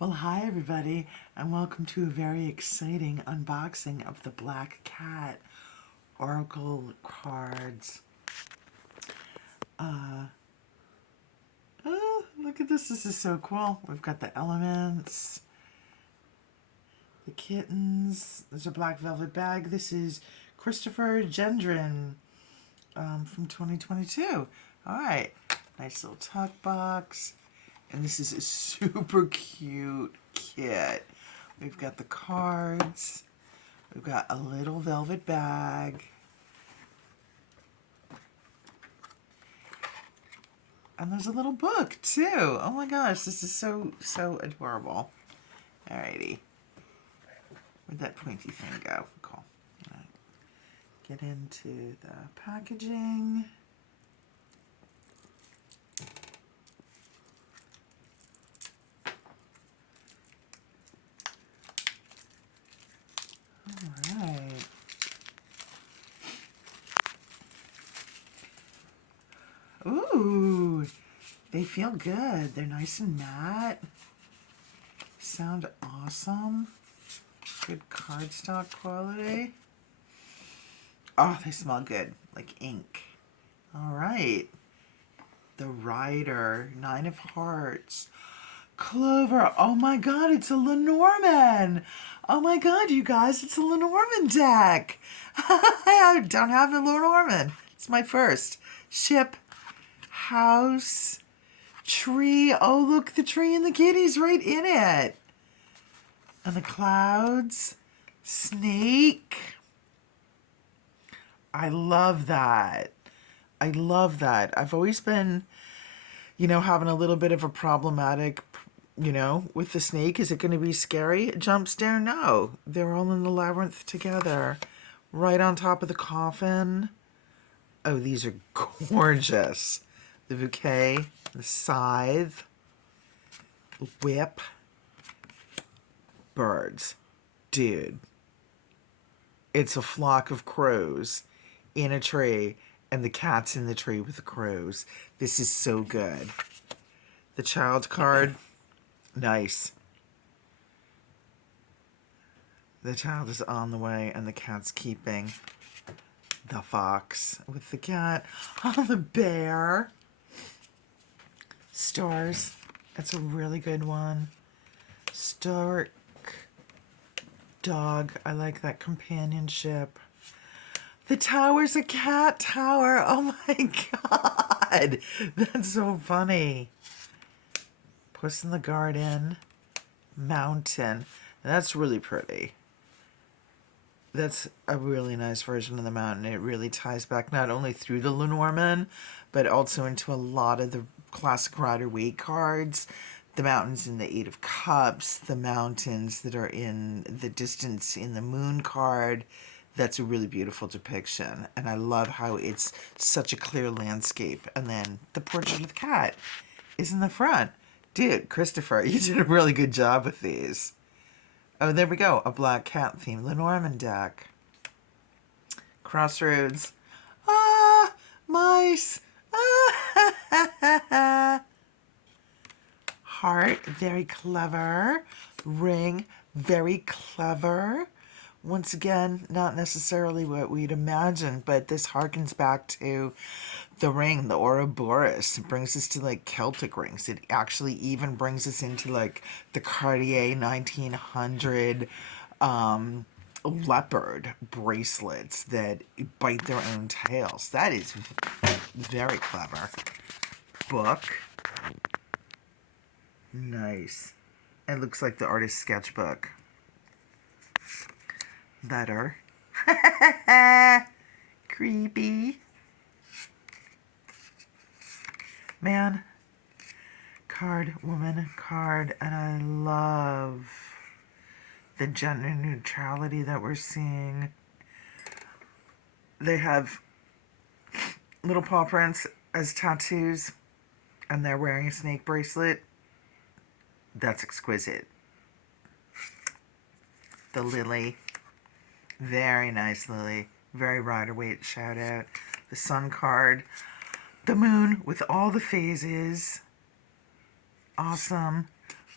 Well, hi everybody, and welcome to a very exciting unboxing of the Black Cat Oracle cards. Oh, look at this. This is so cool. We've got the elements, the kittens. There's a black velvet bag. This is Christopher Gendron from 2022. All right, nice little tuck box. And this is a super cute kit. We've got the cards. We've got a little velvet bag. And there's a little book too. Oh my gosh, this is so adorable. Alrighty. Where'd that pointy thing go? Cool. All right. Get into the packaging. Alright. Ooh, they feel good. They're nice and matte. Sound awesome. Good cardstock quality. Oh, they smell good, like ink. All right. The Rider, 9 of Hearts. Clover, oh my god, it's a Lenormand. Oh my god, you guys, it's a Lenormand deck. I don't have a Lenormand. It's my first. Ship, house, tree. Oh, look, the tree and the kitty's right in it. And the clouds, snake. I love that. I love that. I've always been, having a little bit of a problematic, with the snake. Is it going to be scary? Jump scare? No. They're all in the labyrinth together. Right on top of the coffin. Oh, these are gorgeous. The bouquet, the scythe, whip, birds. Dude, it's a flock of crows in a tree, and the cat's in the tree with the crows. This is so good. The child card, nice. The child is on the way, and the cat's keeping the fox with the cat. Oh, the bear. Stars. That's a really good one. Stork. Dog. I like that companionship. The tower's a cat tower. Oh my god. That's so funny. Puss in the Garden. Mountain. That's really pretty. That's a really nice version of the mountain. It really ties back not only through the Lenormand, but also into a lot of the classic Rider-Waite cards. The mountains in the Eight of Cups, the mountains that are in the distance in the Moon card. That's a really beautiful depiction. And I love how it's such a clear landscape. And then the portrait of the cat is in the front. Dude, Christopher, you did a really good job with these. Oh, there we go. A black cat theme. Lenormand deck. Crossroads. Ah, mice. Ah, heart. Very clever. Ring. Very clever. Once again, not necessarily what we'd imagine, but this harkens back to the ring, the Ouroboros. It brings us to like Celtic rings. It actually even brings us into like the Cartier 1900 leopard bracelets that bite their own tails. That is very clever. Book. Nice. It looks like the artist's sketchbook. Letter. Creepy. Man. Card, woman, card. And I love the gender neutrality that we're seeing. They have little paw prints as tattoos, and they're wearing a snake bracelet. That's exquisite. The lily. Very nice lily. Very Rider-Waite shout out. The sun card. The moon with all the phases. Awesome.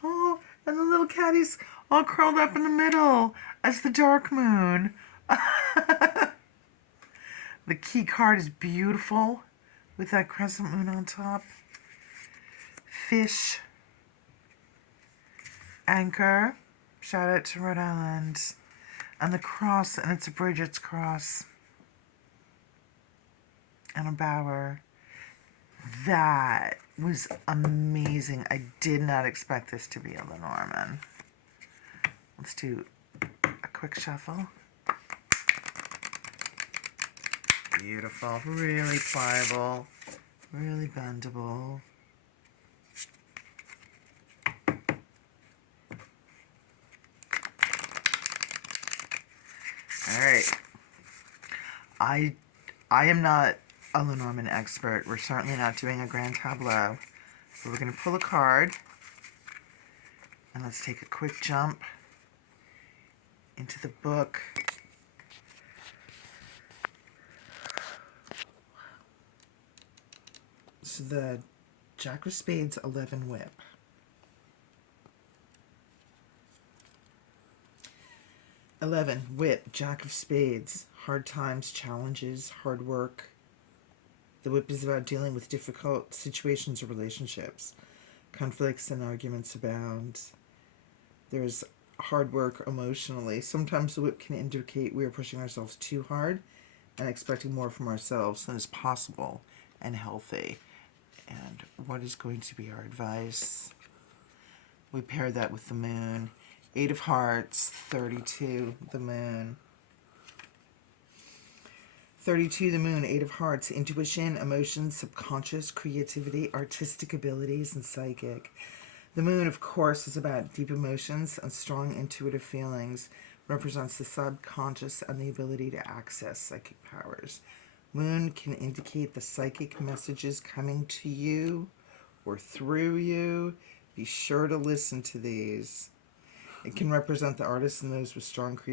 Oh, and the little little catty's all curled up in the middle as the dark moon. The key card is beautiful with that crescent moon on top. Fish. Anchor. Shout out to Rhode Island. And the cross, and it's a Bridget's cross. And a bower. That was amazing. I did not expect this to be a lenormand. Let's do a quick shuffle. Beautiful. Really pliable. Really bendable. Alright. I am not a lenormand expert. We're certainly not doing a grand tableau. But we're going to pull a card. And let's take a quick jump into the book. So the Jack of Spades, 11 whip. Whip, Jack of Spades, hard times, challenges, hard work. The whip is about dealing with difficult situations or relationships. Conflicts and arguments abound. There's hard work emotionally. Sometimes the whip can indicate we are pushing ourselves too hard and expecting more from ourselves than is possible and healthy. And what is going to be our advice? We pair that with the moon. 8 of Hearts, 32, the moon. 32, the moon, 8 of Hearts, intuition, emotions, subconscious, creativity, artistic abilities, and psychic. The moon, of course, is about deep emotions and strong intuitive feelings, represents the subconscious and the ability to access psychic powers. Moon can indicate the psychic messages coming to you or through you. Be sure to listen to these. It can represent the artists and those with strong creative